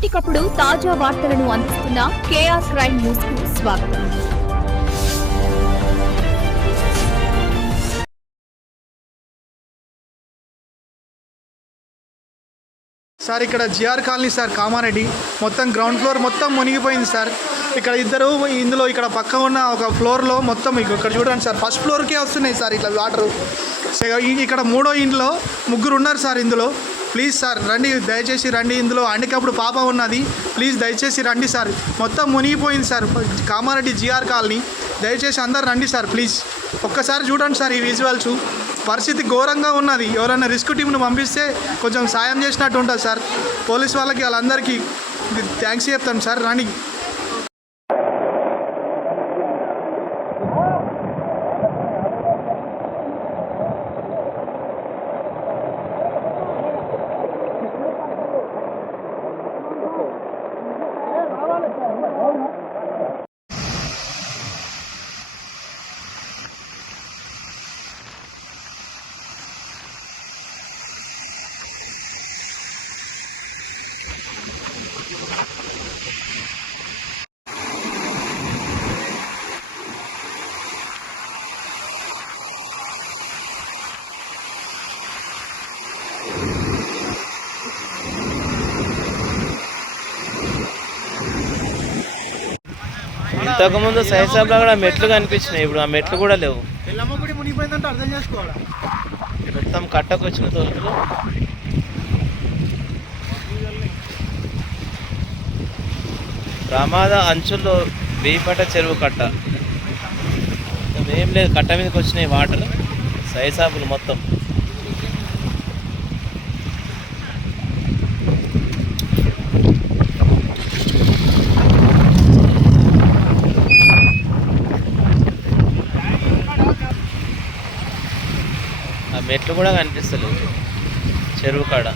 ఎప్పటికప్పుడు తాజా వార్తలను అందిస్తున్న కేఆర్ క్రైమ్ న్యూస్ కు స్వాగతం. సార్ ఇక్కడ జిఆర్ కాలనీ సార్, కామారెడ్డి మొత్తం గ్రౌండ్ ఫ్లోర్ మొత్తం మునిగిపోయింది సార్. ఇక్కడ ఇద్దరు ఇందులో ఇక్కడ పక్క ఉన్న ఒక ఫ్లోర్లో మొత్తం ఇక్కడ చూడండి సార్, ఫస్ట్ ఫ్లోర్కే వస్తున్నాయి సార్ ఇట్లా వాటరు. ఇక్కడ మూడో ఇంట్లో ముగ్గురు ఉన్నారు సార్. ఇందులో ప్లీజ్ సార్ రండి, దయచేసి రండి. ఇందులో అండికప్పుడు పాప ఉన్నది, ప్లీజ్ దయచేసి రండి సార్. మొత్తం మునిగిపోయింది సార్ కామారెడ్డి జిఆర్ కాలనీ. దయచేసి అందరు రండి సార్ ప్లీజ్. ఒక్కసారి చూడండి సార్ ఈ విజువల్స్. పరిస్థితి ఘోరంగా ఉన్నది. ఎవరైనా రిస్క్ టీంను పంపిస్తే కొంచెం సాయం చేసినట్టు ఉంటుంది సార్. పోలీస్ వాళ్ళకి వాళ్ళందరికీ థ్యాంక్స్ చెప్తాను సార్. రండి. ఇంతకుముందు సైసాబ్లో కూడా మెట్లు కనిపించినాయి, ఇప్పుడు ఆ మెట్లు కూడా లేవు. మునిగిపోయిందంటే అర్థం చేసుకోవాలి. మొత్తం కట్టకొచ్చిన తోలుతులు. ప్రమాద అంచుల్లో బీపట చెరువు కట్ట ఏం లేదు, కట్ట మీదకి వచ్చినాయి వాటర్. సైసాబులు మొత్తం మెట్లు కూడా కనిపిస్తలేదు చెరువు కాడ.